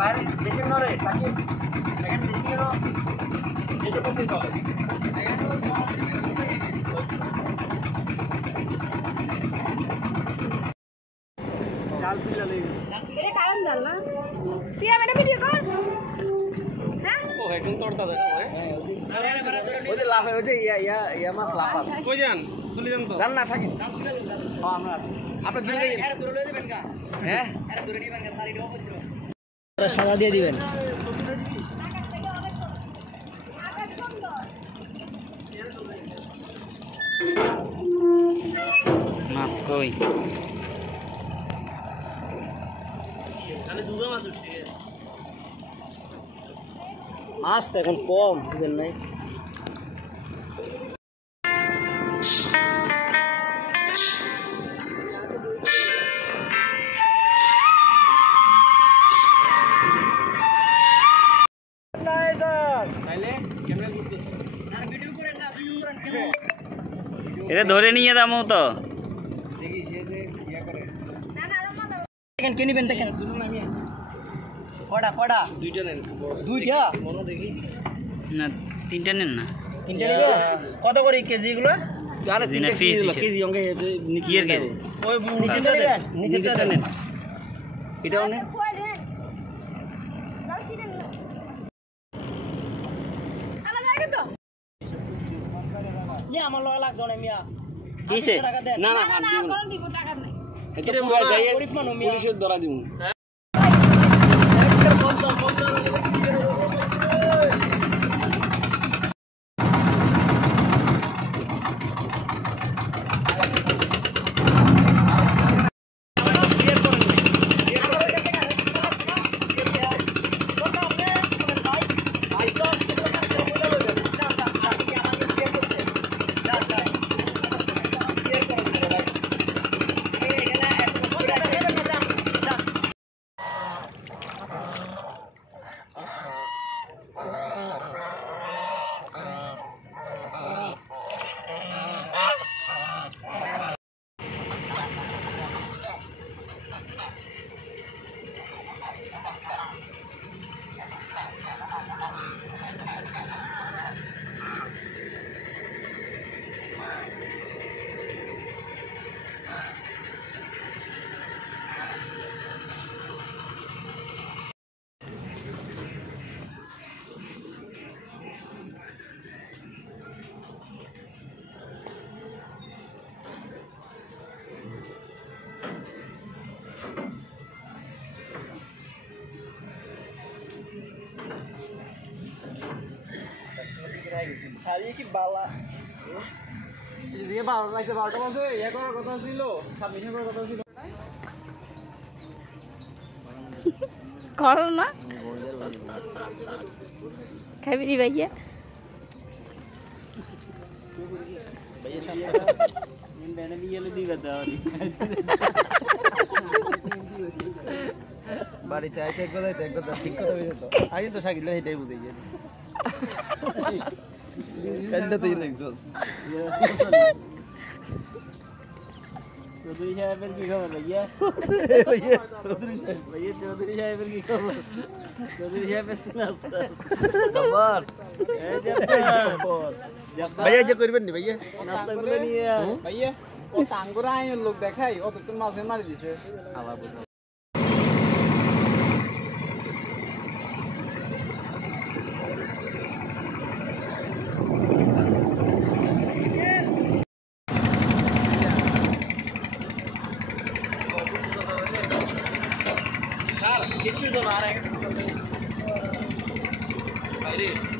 বাইরে দেশের নরে তাকে সেকেন্ড দেশেরও যেটা করতে চলে জাল তুলে লই এর কারণ জাল না সিয়া মেটা ভিডিও কর হ্যাঁ ও হেডুন তোড়তা দেখো ওই যে লাফ ওই যে ইয়া মাছ লাফা কই যান চলে যান তো জান না থাকি জাল তুলে লই জাল হ্যাঁ আমরা আছি আপনি দূরে যাই এর দূরে লই দিবেন কা হ্যাঁ এর দূরে দিবেন কা সারিটা উপদ্র সাদা দিয়ে দিবেন মাছ কই মাছ তো এখন কম বুঝেন নাই এটা ধরে নিয়ে যাবো তো কিনবেন দেখেন কটা কটা দুইটা নেন দুইটা মনে দেখি না তিনটা নেন না তিনটা নিবে কত করে কেজি এগুলো আরে তিনটা কেজি অঙ্কে নিকিয়ের কেজি ওই নিচেটা নেন নিচেটা নেন এটাও নেন আমার লয় লাগছে না মিয়া কিসে না না দিব টাকা নাই এটা গরিব মানুষ মিয়া পুলিশের ধরা দিমু সারিয়ে কি বালা যে বালা লাগতে 12টা বাজে ইয়া করার কথা ছিল সাবমিশন করার কথা ছিল করো না খাবি নি ভাইয়া ভাইয়া সামনে নিন বেনে নিয়ে এলে দিবা দাও বাড়িতে আইতে এক কথা ঠিক কথা হয়ে যেত আগে তো শাকিলা এটাই বুঝাই যায় এন্ড তো দেখছো চৌধুরী সাহেবের কি খবর ভাইয়া ভাইয়া চৌধুরী সাহেবের কি খবর চৌধুরী সাহেবের শুনাস খবর এই যে ভাইয়া যে করবেন নি ভাইয়া নাস্তা করে নিয়ে ভাইয়া ও টাঙ্গুরা আইন লোক দেখাই ও তো মাঝে মারি দিছে আবার कितनी तो आ रहा है